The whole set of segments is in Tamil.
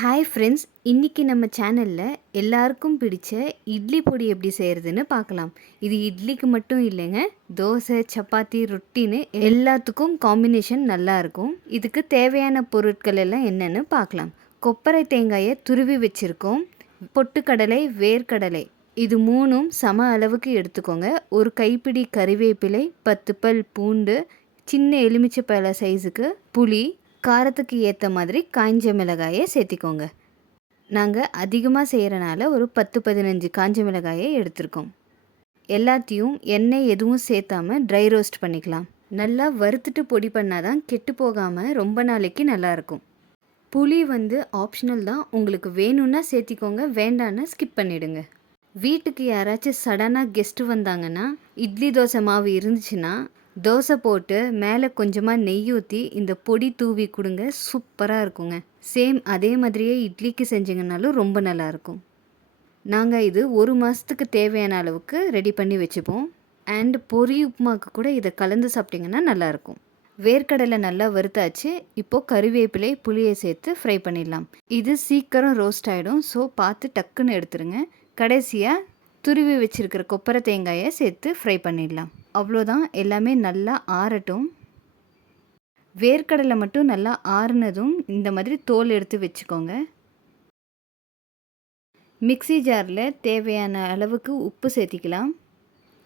ஹாய் ஃப்ரெண்ட்ஸ் இன்றைக்கி நம்ம சேனலில் எல்லாருக்கும் பிடிச்ச இட்லி பொடி எப்படி செய்கிறதுன்னு பார்க்கலாம். இது இட்லிக்கு மட்டும் இல்லைங்க தோசை சப்பாத்தி ரொட்டின்னு எல்லாத்துக்கும் காம்பினேஷன் நல்லாயிருக்கும் இதுக்கு தேவையான பொருட்கள் எல்லாம் என்னென்னு பார்க்கலாம். கொப்பரை தேங்காயை துருவி வச்சுருக்கோம். பொட்டுக்கடலை வேர்க்கடலை இது மூணும் சம அளவுக்கு எடுத்துக்கோங்க. ஒரு கைப்பிடி கறிவேப்பிலை பத்து பல் பூண்டு சின்ன எலுமிச்சை பழ சைஸுக்கு புளி காரத்துக்கு ஏற்ற மாதிரி காய்ஞ்ச மிளகாயை சேர்த்திக்கோங்க. நாங்கள் அதிகமாக செய்கிறனால ஒரு பத்து பதினஞ்சு காஞ்ச மிளகாயை எடுத்திருக்கோம். எல்லாத்தையும் எண்ணெய் எதுவும் சேர்த்தாமல் ட்ரை ரோஸ்ட் பண்ணிக்கலாம். நல்லா வறுத்துட்டு பொடி பண்ணால் தான் கெட்டு போகாமல் ரொம்ப நாளைக்கு நல்லாயிருக்கும் புளி வந்து ஆப்ஷனல் தான். உங்களுக்கு வேணும்னா சேர்த்திக்கோங்க வேண்டான்னா ஸ்கிப் பண்ணிவிடுங்க வீட்டுக்கு யாராச்சும் சடனாக கெஸ்ட்டு வந்தாங்கன்னா இட்லி தோசை மாவு இருந்துச்சுன்னா தோசை போட்டு மேலே கொஞ்சமாக நெய் ஊற்றி இந்த பொடி தூவி கொடுங்க. சூப்பராக இருக்குங்க. சேம் அதே மாதிரியே இட்லிக்கு செஞ்சிங்கனாலும் ரொம்ப நல்லாயிருக்கும் நாங்கள் இது ஒரு மாதத்துக்கு தேவையான அளவுக்கு ரெடி பண்ணி வச்சுப்போம். அண்ட் பொரி உப்புமாவுக்கு கூட இதை கலந்து சாப்பிட்டிங்கன்னா நல்லாயிருக்கும் வேர்க்கடலை நல்லா வறுத்தாச்சு. இப்போது கருவேப்பிலை புளியை சேர்த்து ஃப்ரை பண்ணிடலாம். இது சீக்கிரம் ரோஸ்ட் ஆகிடும் ஸோ பார்த்து டக்குன்னு எடுத்துருங்க. கடைசியாக துருவி வச்சுருக்கிற கொப்பரை தேங்காயை சேர்த்து ஃப்ரை பண்ணிடலாம். அவ்வளோதான். எல்லாமே நல்லா ஆறட்டும். வேர்க்கடலை மட்டும் நல்லா ஆறுனதும் இந்த மாதிரி தோல் எடுத்து வச்சுக்கோங்க. மிக்சி ஜாரில் தேவையான அளவுக்கு உப்பு சேர்த்திக்கலாம்.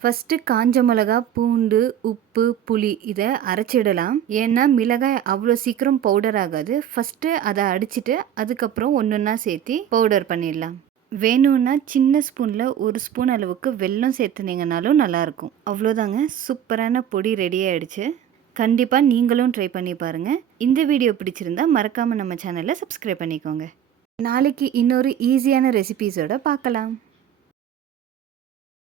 ஃபஸ்ட்டு காஞ்ச மிளகா பூண்டு உப்பு புளி இதை அரைச்சிடலாம். ஏன்னா மிளகாய் அவ்வளோ சீக்கிரம் பவுடர் ஆகாது. ஃபஸ்ட்டு அதை அடிச்சுட்டு அதுக்கப்புறம் ஒன்று ஒன்றா சேர்த்தி பவுடர் பண்ணிடலாம். வேணும்னா சின்ன ஸ்பூனில் ஒரு ஸ்பூன் அளவுக்கு வெல்லம் சேர்த்துனீங்கனாலும் நல்லாயிருக்கும். அவ்வளோதாங்க. சூப்பரான பொடி ரெடி ஆகிடுச்சு கண்டிப்பாக நீங்களும் ட்ரை பண்ணி பாருங்கள் இந்த வீடியோ பிடிச்சிருந்தா மறக்காமல் நம்ம சேனலை சப்ஸ்கிரைப் பண்ணிக்கோங்க. நாளைக்கு இன்னொரு ஈஸியான ரெசிபீஸோடு பார்க்கலாம்.